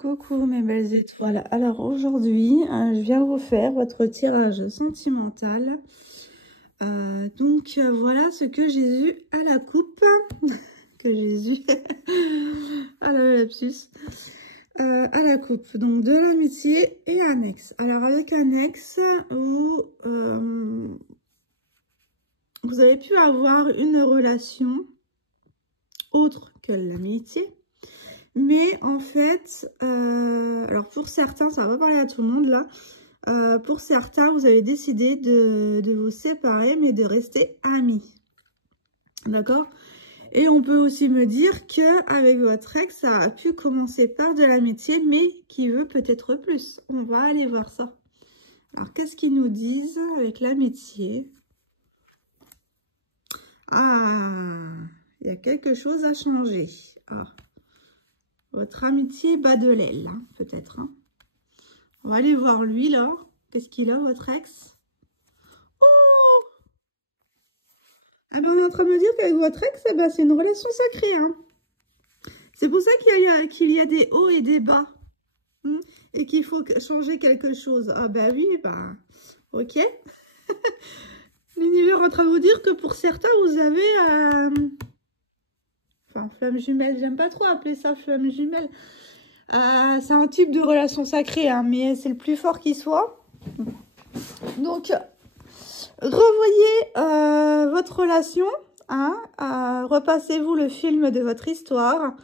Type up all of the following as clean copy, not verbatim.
Coucou mes belles étoiles. Alors aujourd'hui, je viens vous faire votre tirage sentimental. Voilà ce que Jésus à la coupe. Que Jésus à la lapsus. À la coupe. Donc de l'amitié et annexe. Alors avec annexe, vous avez pu avoir une relation autre que l'amitié. Mais en fait, alors pour certains, ça va pas parler à tout le monde là, pour certains, vous avez décidé de vous séparer, mais de rester amis. D'accord? Et on peut aussi me dire que avec votre ex, ça a pu commencer par de l'amitié, mais qui veut peut-être plus. On va aller voir ça. Alors, qu'est-ce qu'ils nous disent avec l'amitié? Ah, il y a quelque chose à changer. Ah. Votre amitié bat de l'aile, hein, peut-être. Hein. On va aller voir lui, là. Qu'est-ce qu'il a, votre ex? Oh! Ah ben, on est en train de me dire qu'avec votre ex, eh ben, c'est une relation sacrée. Hein. C'est pour ça qu'il y a des hauts et des bas. Hein, et qu'il faut changer quelque chose. Ah ben oui, ben, ok. L'univers est en train de vous dire que pour certains, vous avez... Enfin, flamme jumelle, j'aime pas trop appeler ça flamme jumelle. C'est un type de relation sacrée, hein, mais c'est le plus fort qui soit. Donc, revoyez votre relation, hein, repassez-vous le film de votre histoire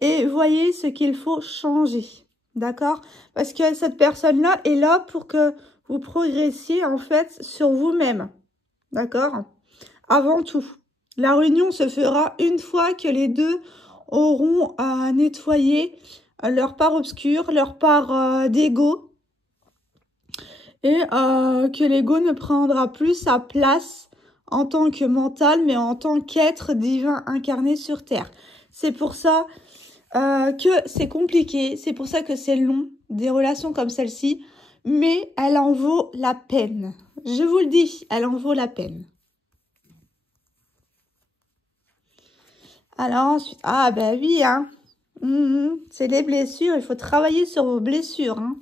et voyez ce qu'il faut changer, d'accord? Parce que cette personne-là est là pour que vous progressiez, en fait, sur vous-même, d'accord? Avant tout, la réunion se fera une fois que les deux auront nettoyé leur part obscure, leur part d'ego, et que l'ego ne prendra plus sa place en tant que mental, mais en tant qu'être divin incarné sur Terre. C'est pour ça que c'est compliqué, c'est pour ça que c'est long, des relations comme celle-ci, mais elle en vaut la peine. Je vous le dis, elle en vaut la peine. Alors ensuite, ah bah oui, hein. C'est les blessures, il faut travailler sur vos blessures, hein.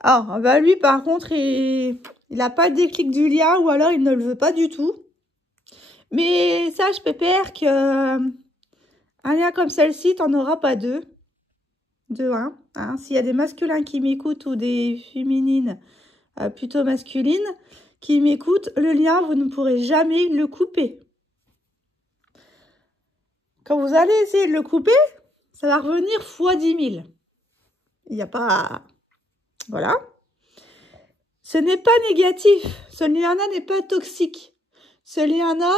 Ah, bah lui, par contre, il n'a pas de déclic du lien, ou alors il ne le veut pas du tout. Mais sache, Pépère, que un lien comme celle-ci, t'en auras pas deux. Deux, hein. S'il y a des masculins qui m'écoutent ou des féminines plutôt masculines qui m'écoutent, le lien, vous ne pourrez jamais le couper. Quand vous allez essayer de le couper, ça va revenir fois 10 000. Il n'y a pas... Voilà. Ce n'est pas négatif. Ce lien-là n'est pas toxique. Ce lien-là,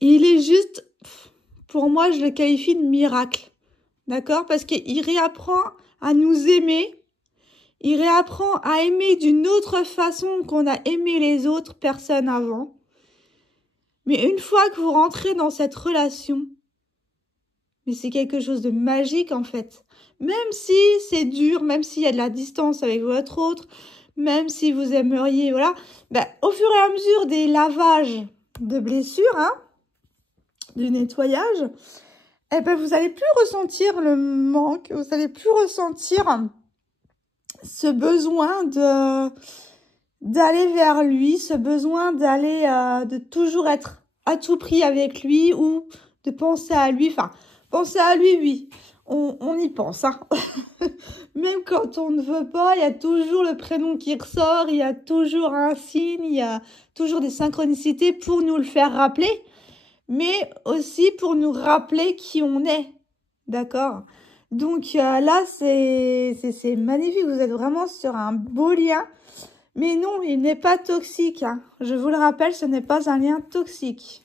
il est juste, pour moi, je le qualifie de miracle. D'accord? Parce qu'il réapprend à nous aimer. Il réapprend à aimer d'une autre façon qu'on a aimé les autres personnes avant. Mais une fois que vous rentrez dans cette relation, mais c'est quelque chose de magique en fait. Même si c'est dur, même s'il y a de la distance avec votre autre, même si vous aimeriez, voilà, ben, au fur et à mesure des lavages de blessures, hein, du nettoyage, eh ben, vous n'allez plus ressentir le manque, vous n'allez plus ressentir ce besoin d'aller vers lui, ce besoin d'aller, de toujours être à tout prix avec lui ou de penser à lui, enfin, penser à lui, oui, on y pense, hein. Même quand on ne veut pas, il y a toujours le prénom qui ressort, il y a toujours un signe, il y a toujours des synchronicités pour nous le faire rappeler, mais aussi pour nous rappeler qui on est, d'accord? Donc là, c'est magnifique, vous êtes vraiment sur un beau lien, mais non, il n'est pas toxique, hein. Je vous le rappelle, ce n'est pas un lien toxique.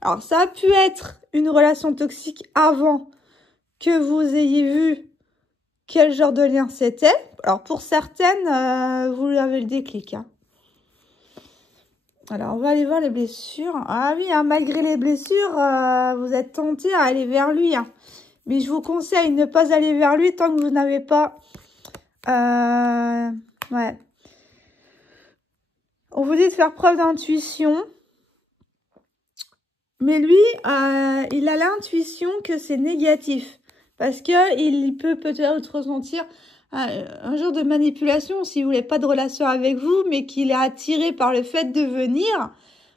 Alors, ça a pu être une relation toxique avant que vous ayez vu quel genre de lien c'était. Alors, pour certaines, vous avez le déclic. Hein. Alors, on va aller voir les blessures. Ah oui, hein, malgré les blessures, vous êtes tenté à aller vers lui. Hein. Mais je vous conseille de ne pas aller vers lui tant que vous n'avez pas... ouais. On vous dit de faire preuve d'intuition. Mais lui, il a l'intuition que c'est négatif. Parce que il peut peut-être ressentir un genre de manipulation. S'il voulait pas de relation avec vous, mais qu'il est attiré par le fait de venir,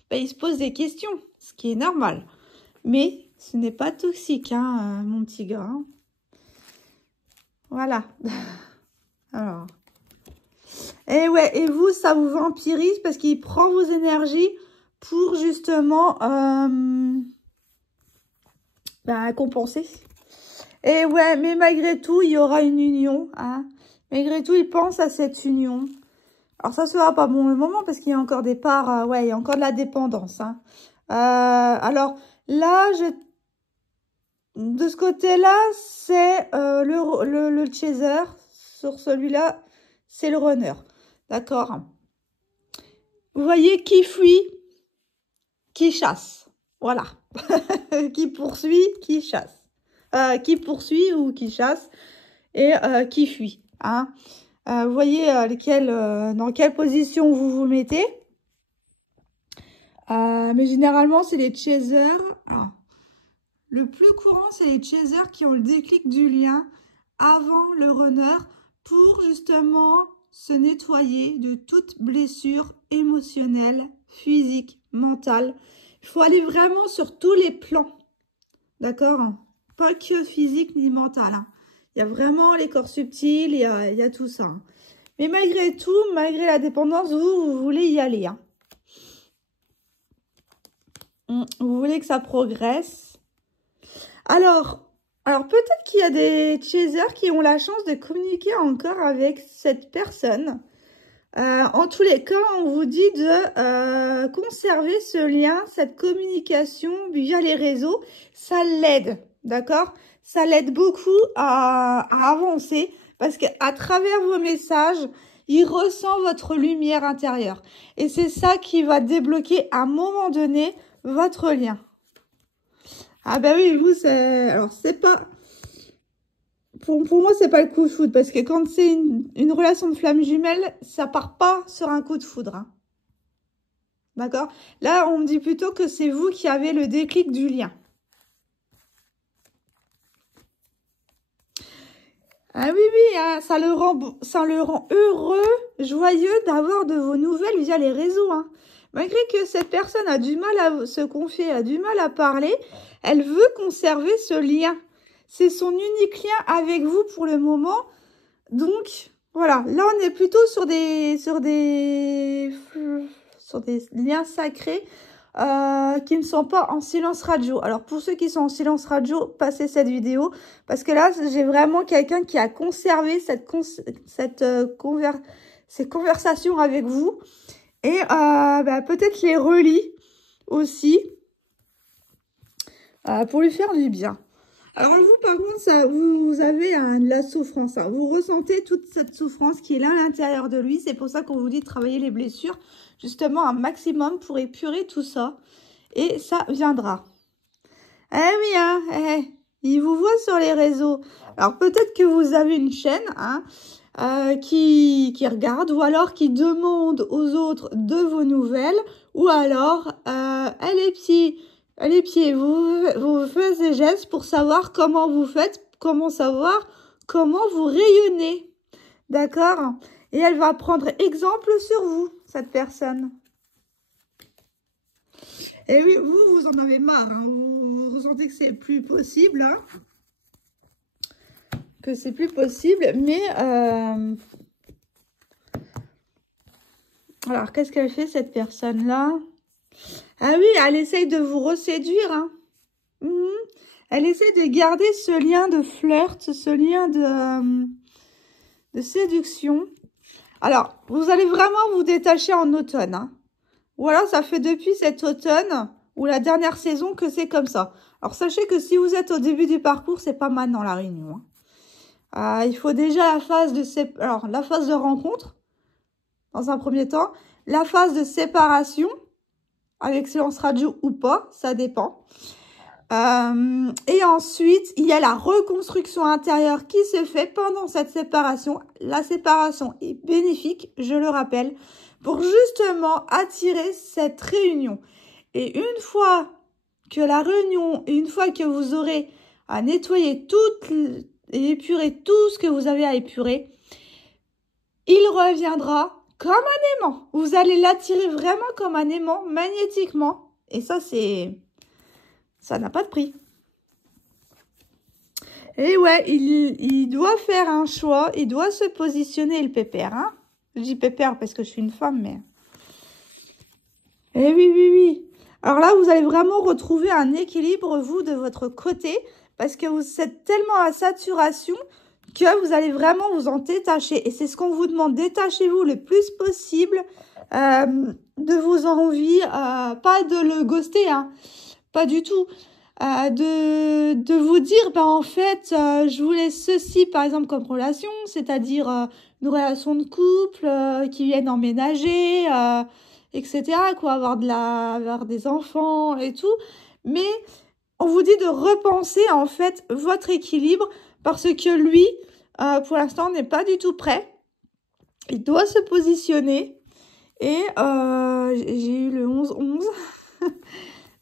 ben, il se pose des questions. Ce qui est normal. Mais ce n'est pas toxique, hein, mon petit gars. Hein. Voilà. Alors. Et ouais, et vous, ça vous vampirise parce qu'il prend vos énergies pour justement compenser. Et ouais, mais malgré tout, il y aura une union. Hein. Malgré tout, il pense à cette union. Alors, ça se verra pas bon le moment parce qu'il y a encore des parts, ouais, il y a encore de la dépendance. Hein. Alors, là, de ce côté-là, c'est le chaser. Sur celui-là, c'est le runner. D'accord. Vous voyez qui fuit, qui chasse. Voilà. Qui poursuit, qui chasse. Qui poursuit ou qui chasse et qui fuit. Hein. Vous voyez dans quelle position vous vous mettez. Mais généralement, c'est les chasers. Alors, le plus courant, c'est les chasers qui ont le déclic du lien avant le runner pour justement se nettoyer de toute blessure émotionnelle, physique, mentale. Il faut aller vraiment sur tous les plans. D'accord? Pas que physique ni mental. Hein. Il y a vraiment les corps subtils, il y a tout ça. Hein. Mais malgré tout, malgré la dépendance, vous voulez y aller. Hein. Vous voulez que ça progresse. Alors peut-être qu'il y a des chasers qui ont la chance de communiquer encore avec cette personne. En tous les cas, on vous dit de conserver ce lien, cette communication via les réseaux. Ça l'aide, d'accord? Ça l'aide beaucoup à avancer parce qu'à travers vos messages, il ressent votre lumière intérieure. Et c'est ça qui va débloquer à un moment donné votre lien. Ah bah oui, vous, alors c'est pas... Pour moi, c'est pas le coup de foudre, parce que quand c'est une relation de flamme jumelle, ça part pas sur un coup de foudre. Hein. D'accord? Là, on me dit plutôt que c'est vous qui avez le déclic du lien. Ah oui, oui, hein, ça le rend heureux, joyeux d'avoir de vos nouvelles via les réseaux. Hein. Malgré que cette personne a du mal à se confier, a du mal à parler, elle veut conserver ce lien. C'est son unique lien avec vous pour le moment. Donc, voilà. Là, on est plutôt sur des liens sacrés qui ne sont pas en silence radio. Alors, pour ceux qui sont en silence radio, passez cette vidéo. Parce que là, j'ai vraiment quelqu'un qui a conservé cette conversation avec vous. Et peut-être les relie aussi pour lui faire du bien. Alors vous, par contre, vous avez de la souffrance. Hein. Vous ressentez toute cette souffrance qui est là à l'intérieur de lui. C'est pour ça qu'on vous dit de travailler les blessures, justement un maximum pour épurer tout ça. Et ça viendra. Eh oui, hein, il vous voit sur les réseaux. Alors peut-être que vous avez une chaîne qui regarde ou alors qui demande aux autres de vos nouvelles. Ou alors, les pieds, vous faites des gestes pour savoir comment vous faites, comment vous rayonnez. D'accord? Et elle va prendre exemple sur vous, cette personne. Et oui, vous en avez marre. Hein. Vous ressentez que c'est plus possible. Hein. Que c'est plus possible. Mais, alors, qu'est-ce qu'elle fait, cette personne-là? Ah oui, elle essaye de vous reséduire. Hein. Elle essaie de garder ce lien de flirt, ce lien de séduction. Alors, vous allez vraiment vous détacher en automne. Hein. Ou alors, ça fait depuis cet automne ou la dernière saison que c'est comme ça. Alors, sachez que si vous êtes au début du parcours, c'est pas maintenant la réunion. Hein. Il faut déjà la phase de rencontre, dans un premier temps. La phase de séparation, avec silence radio ou pas, ça dépend. Et ensuite, il y a la reconstruction intérieure qui se fait pendant cette séparation. La séparation est bénéfique, je le rappelle, pour justement attirer cette réunion. Et une fois que la réunion, une fois que vous aurez à nettoyer et épurer tout ce que vous avez à épurer, il reviendra comme un aimant. Vous allez l'attirer vraiment comme un aimant, magnétiquement. Et ça, ça n'a pas de prix. Et ouais, il doit faire un choix, il doit se positionner, le pépère, hein. Je dis pépère parce que je suis une femme, mais... Eh oui, oui, oui. Alors là, vous allez vraiment retrouver un équilibre, vous, de votre côté, parce que vous êtes tellement à saturation que vous allez vraiment vous en détacher. Et c'est ce qu'on vous demande, détachez-vous le plus possible de vos envies, pas de le ghoster, hein, pas du tout. De vous dire, ben en fait, je voulais ceci, par exemple, comme relation, c'est-à-dire une relation de couple qui viennent emménager, etc., quoi, avoir des enfants et tout. Mais on vous dit de repenser, en fait, votre équilibre parce que lui, pour l'instant, n'est pas du tout prêt. Il doit se positionner. Et j'ai eu le 11-11.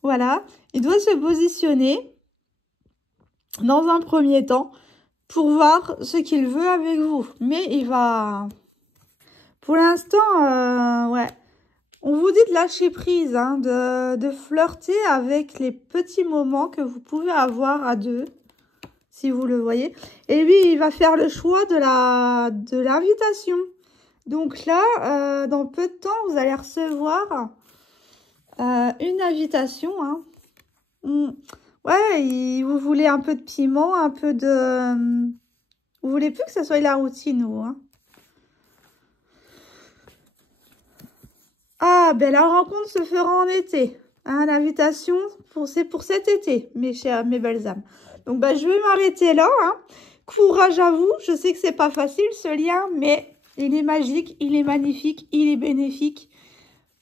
Voilà. Il doit se positionner dans un premier temps pour voir ce qu'il veut avec vous. Mais il va... Pour l'instant, ouais. On vous dit de lâcher prise, hein, de flirter avec les petits moments que vous pouvez avoir à deux, si vous le voyez. Et lui, il va faire le choix de l'invitation. Donc là, dans peu de temps, vous allez recevoir une invitation, hein. Ouais, vous voulez un peu de piment, un peu de... Vous voulez plus que ça soit la routine, vous, hein. Ah, ben la rencontre se fera en été. Hein, l'invitation, c'est pour cet été, mes belles âmes. Donc, ben, je vais m'arrêter là, hein. Courage à vous. Je sais que c'est pas facile, ce lien, mais il est magique, il est magnifique, il est bénéfique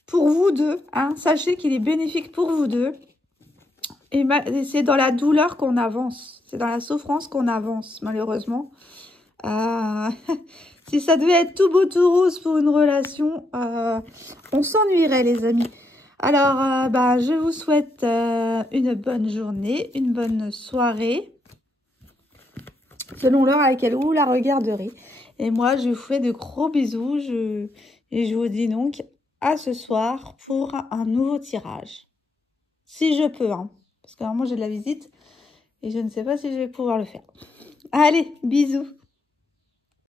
pour vous deux, hein. Sachez qu'il est bénéfique pour vous deux. Et c'est dans la douleur qu'on avance. C'est dans la souffrance qu'on avance, malheureusement. Si ça devait être tout beau, tout rose pour une relation, on s'ennuierait, les amis. Alors, bah, je vous souhaite une bonne journée, une bonne soirée, selon l'heure à laquelle vous la regarderez. Et moi, je vous fais de gros bisous. Et je vous dis donc à ce soir pour un nouveau tirage. Si je peux, hein. Parce que normalement, j'ai de la visite et je ne sais pas si je vais pouvoir le faire. Allez, bisous.